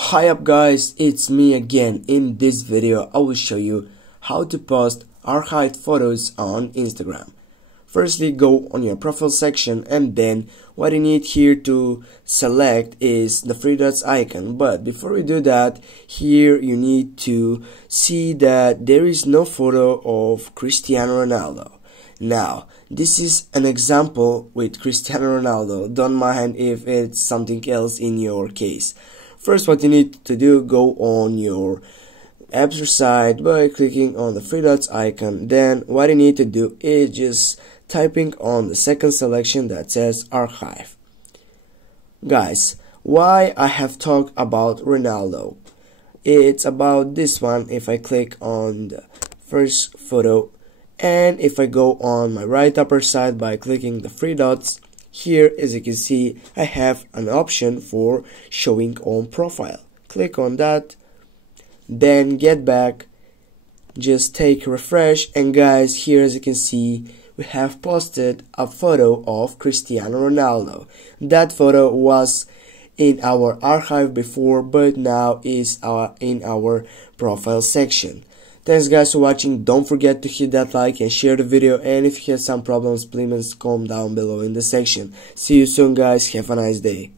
Hi up guys, it's me again. In this video I will show you how to post archived photos on Instagram. Firstly, go on your profile section, and then what you need here to select is the three dots icon. But before we do that, here you need to see that there is no photo of Cristiano Ronaldo. Now, this is an example with Cristiano Ronaldo. Don't mind if it's something else in your case. First, what you need to do, go on your apps site by clicking on the three dots icon. Then what you need to do is just typing on the second selection that says archive. Guys, why I have talked about Ronaldo? It's about this one. If I click on the first photo, and if I go on my right upper side by clicking the three dots, here as you can see I have an option for showing on profile. Click on that, then get back, just take a refresh, and guys, here as you can see we have posted a photo of Cristiano Ronaldo. That photo was in our archive before, but now is in our profile section. Thanks guys for watching. Don't forget to hit that like and share the video, and if you have some problems, please comment down below in the section. See you soon guys, have a nice day.